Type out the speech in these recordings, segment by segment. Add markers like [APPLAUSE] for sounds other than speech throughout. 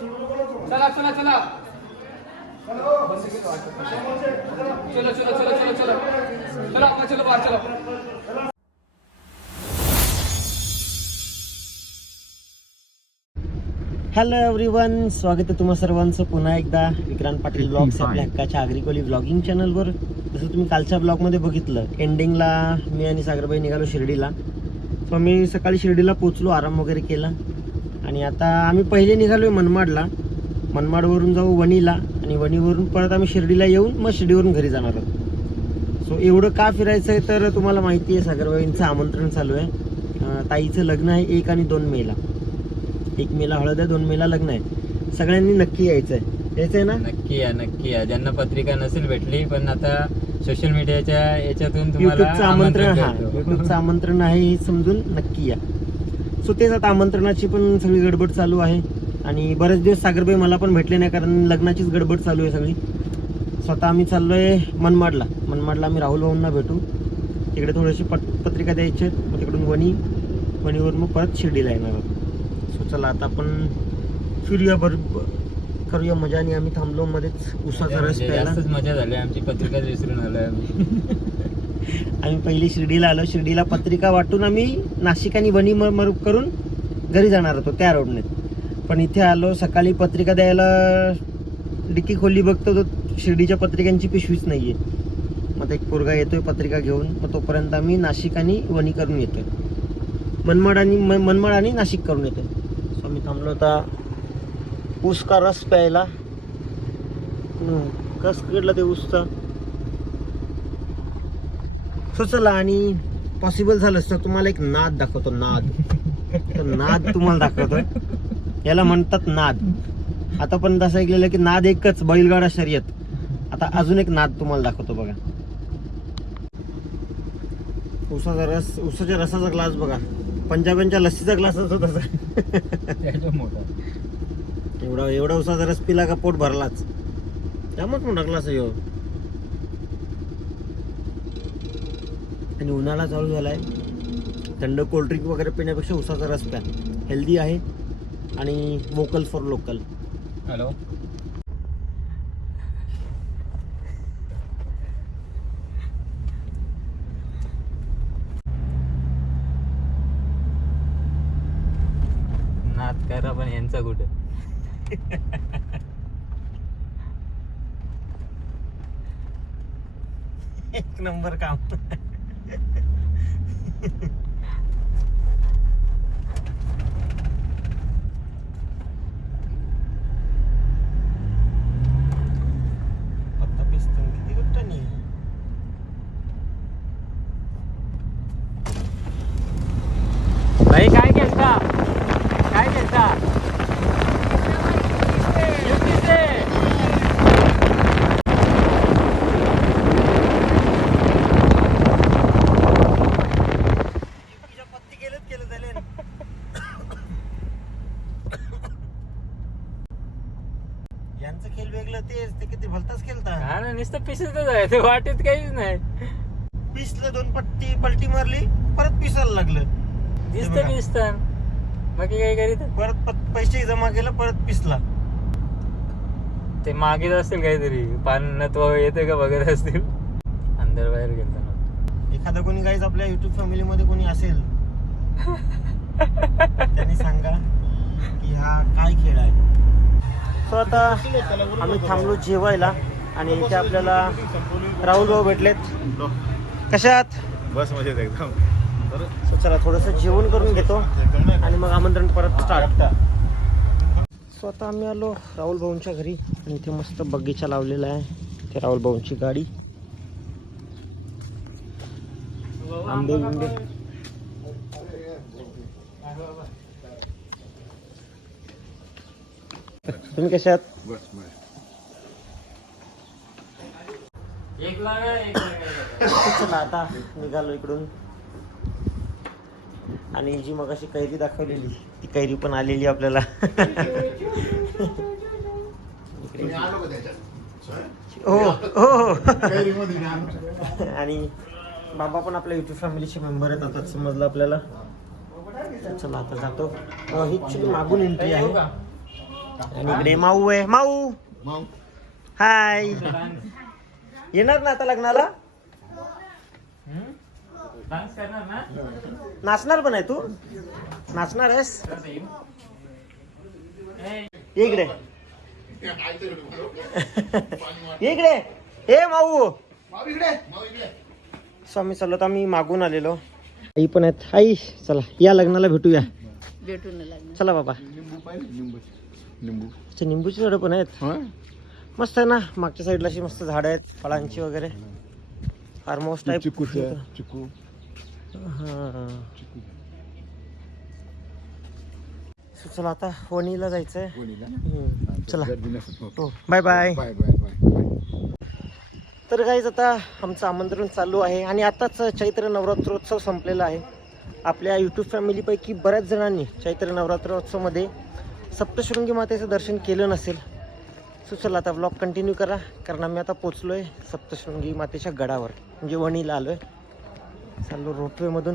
चला चला चला. चलो चलो चलो चलो चलो. चलो अपना चलो बाहर चलो. हॅलो एव्हरीवन स्वागत आहे तुम्हा सर्वांचं पुन्हा एकदा विक्रांत पाटील ब्लॉग्स आपल्या हक्काच्या आग्रिकोली ब्लॉगिंग चॅनलवर जसं तुम्ही कालच्या ब्लॉगमध्ये बघितलं एंडिंगला मी आणि सागरबाई निघालो शिर्डीला. सो मी सकाळी शिर्डीला पोचलो आराम वगैरे केला. आणि आता आम्ही पहिले निघालो मनमाडला. मनमाडवरून जाऊ वणीला आणि वणीवरून परत आम्ही शिर्डीला येऊन मग शिर्डीवरून घरी जाणार आहोत. सो एवढं का फिरायचं आहे तर तुम्हाला माहिती आहे सागरबाईंचं आमंत्रण चालू आहे. ताईचं लग्न आहे एक आणि दोन मेला. एक मेला हळद आहे दोन मेला लग्न आहे. सगळ्यांनी नक्की यायचं आहे यायचं आहे ना? नक्की या नक्की या. ज्यांना पत्रिका नसेल भेटली पण आता सोशल मीडियाच्या याच्यातून तुम्हाला आमंत्रण हा. आमंत्रण आहे हे समजून नक्की या. सो तेच आता आमंत्रणाची पण सगळी गडबड चालू आहे. आणि बरेच दिवस सागरबाई मला पण भेटले नाही कारण लग्नाचीच गडबड चालू आहे सगळी. स्वतः आम्ही चाललोय मनमाडला. मनमाडला आम्ही राहुल भाऊंना भेटू. तिकडे थोडीशी पट पत्रिका द्यायची आहेत. मग तिकडून वणी वणीवरून मग परत शिर्डीला येणार आहोत. सो चला आता आपण फिरूया बर करूया मजा आणि आम्ही थांबलो मध्येच. उसाचा रस म्हणजे मजा झाली. आमची पत्रिकाच विसरून आलोय [LAUGHS] आम्ही पहिली शिर्डीला आलो. शिर्डीला पत्रिका वाटून आम्ही नाशिक आणि वणी म- मर करून घरी जाणार होतो त्या रोडने पण इथे आलो सकाळी पत्रिका द्यायला डिक्की खोली बघतो तो शिर्डीच्या पत्रिकांची पिशवीच नाही आहे मग एक पोरगा येतोय पत्रिका घेऊन मग तोपर्यंत आम्ही नाशिक आणि वणी करून येतोय. मनमाड आणि मनमाड आणि नाशिक करून येतोय. सो आम्ही थांबलो आता ऊस का रस प्यायला. कस कडला ते ऊसचा? सो चला आणि पॉसिबल झालंच तर तुम्हाला एक नाद दाखवतो नाद. तो नाद तुम्हाला दाखवतो. याला म्हणतात नाद. आतापर्यंत असं ऐकलेलं की नाद एकच बैलगाडा शर्यत. आता अजून एक नाद तुम्हाला दाखवतो बघा. उसाचा रस उसाच्या रसाचा ग्लास बघा. पंजाबांच्या लस्सीचा ग्लास असतो तसा. मोठा. एवढा एवढा उसाचा रस पिला का पोट भरलाच. त्यामुळे मोठा ग्लास आहे आणि उन्हाळा चालू झालाय. थंड कोल्ड्रिंक वगैरे पिण्यापेक्षा उसाचा रस प्या. हेल्दी आहे आणि वोकल फॉर लोकल हॅलो करा पण यांचा कुठे? [LAUGHS] एक नंबर काम. フフフフ。वेगळं तेच ते किती भलताच खेळता हा ना नुसतं पिसतच आहे ते वाटेत काहीच नाही. पिसलं दोन पट्टी पलटी मारली परत पिसायला लागलं. दिसत बघा. बाकी काय करीत? परत प- पैसे जमा केलं परत पिसला. ते मागेच असतील काहीतरी. पानत्व येते का बघत असतील? अंदर बाहेर गेलताना एखादं कोणी गाईज आपल्या युट्यूब फॅमिली मध्ये कोणी असेल [LAUGHS] त्यांनी सांगा की हा काय खेळ आहे. सो आता आम्ही थांबलो जेवायला आणि इथे आपल्याला राहुल भाऊ भेटलेत. कशात बस मजेत एकदम. सो चला थोडंसं जेवण करून घेतो आणि मग आमंत्रण परत स्टार्ट सो आता आम्ही आलो राहुल भाऊंच्या घरी आणि इथे मस्त बगीचा लावलेला आहे. ते राहुल भाऊंची गाडी. आंबे बिंबे. तुम्ही कशात? बस बस. एक लागा एक लागा. चला आता निघालो इकडून. आणि जी मग अशी कैरी दाखवलेली ती कैरी पण आलेली आपल्याला. हो? हो. आणि बाबा पण आपल्या युट्यूब फॅमिलीचे मेंबर आहेत आता समजलं आपल्याला. चला आता जातो. ही मागून एंट्री आहे. आणि इकडे माऊ आहे. माऊ. हाय. येणार ना आता लग्नाला? नाचणार पण आहे तू? नाचणार आहेस? इकडे. [LAUGHS] इकडे. हे माऊ. स्वामी चाललो तर आम्ही मागून आलेलो. आई पण आहेत. आई चला. या लग्नाला भेटूया. भेटून चला बाबा. लिंबू. अच्छा निंबूची झाडं पण आहेत. मस्त आहे ना मागच्या साईडला अशी मस्त झाडं आहेत फळांची वगैरे. फार्म हाऊस टाईप चिकूचं चिकू. हा. So, चला आता वणीला जायचंय. हम्म, चला. हो bye bye bye bye bye तर काहीच आता आमचं आमंत्रण चालू आहे आणि आताच चैत्र नवरात्रोत्सव संपलेला आहे. आपल्या यूट्यूब फॅमिलीपैकी बऱ्याच जणांनी चैत्र नवरात्रोत्सवमध्ये सप्तशृंगी मातेचं दर्शन केलं नसेल सो चला आता ब्लॉग कंटिन्यू करा. कारण आम्ही आता पोचलो आहे सप्तशृंगी मातेच्या गडावर म्हणजे वणीला आलो आहे चाललो रोपवेमधून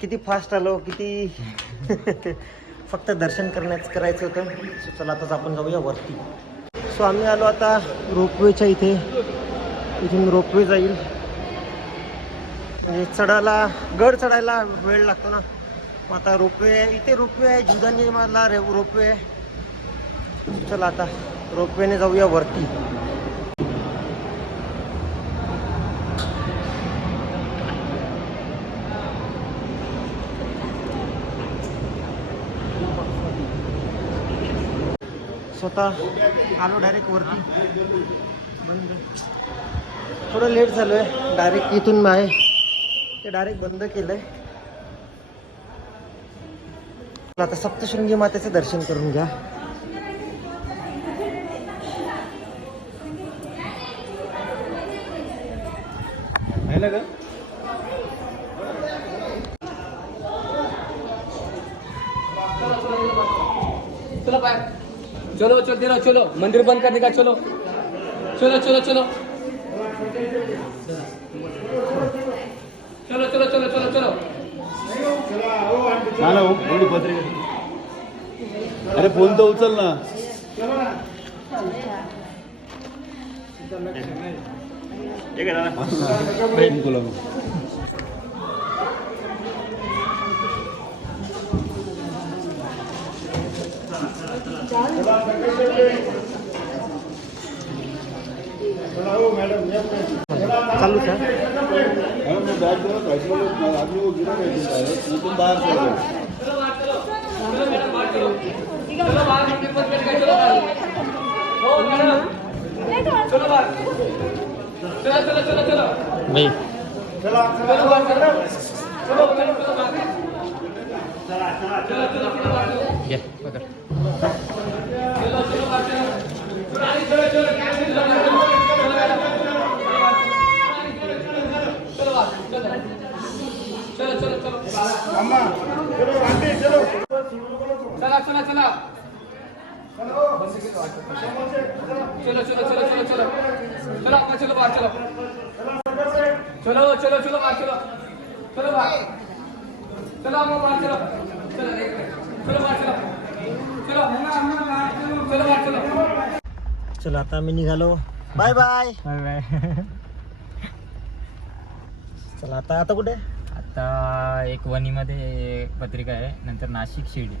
किती फास्ट आलो किती [LAUGHS] फक्त दर्शन करण्याच करायचं होतं. सो चला आताच आपण जाऊया वरती. सो आम्ही आलो आता रोपवेच्या इथे. इथून रोपवे जाईल. म्हणजे चढायला गड चढायला वेळ लागतो ना. मग आता रोपवे इथे रोपवे आहे जुदानी मला रोपवे. चल चला आता रोपवेने जाऊया वरती. स्वतः आलो डायरेक्ट वरती. बंद. थोडं लेट झालो आहे डायरेक्ट इथून आहे ते डायरेक्ट बंद केलं आहे आता सप्तशृंगी मातेचं दर्शन करून घ्या. आहे का? चलो बाय चलो चलते रहो चलो. मंदिर बंद करने का चलो. चलो चलो चलो. चलो चलो चलो चलो चलो ना हो एवढी पत्रिका अरे फोन तर उचल ना. तुला चालू का बॅग जरा भाई चला चला चलो चलो चलो चलो चलो। चलो अपना चलो बाहर चलो। चलो चलो चलो बाहर चलो। चलो बाहर। चलो हम बाहर चलो। चलो। चलो बाहर चलो। चलो चलो बाहर चलो। चला आता आम्ही निघालो. Bye bye. Bye bye. चला आता आता कुठे? आता एक वणीमध्ये पत्रिका आहे. नंतर नाशिक शिर्डी.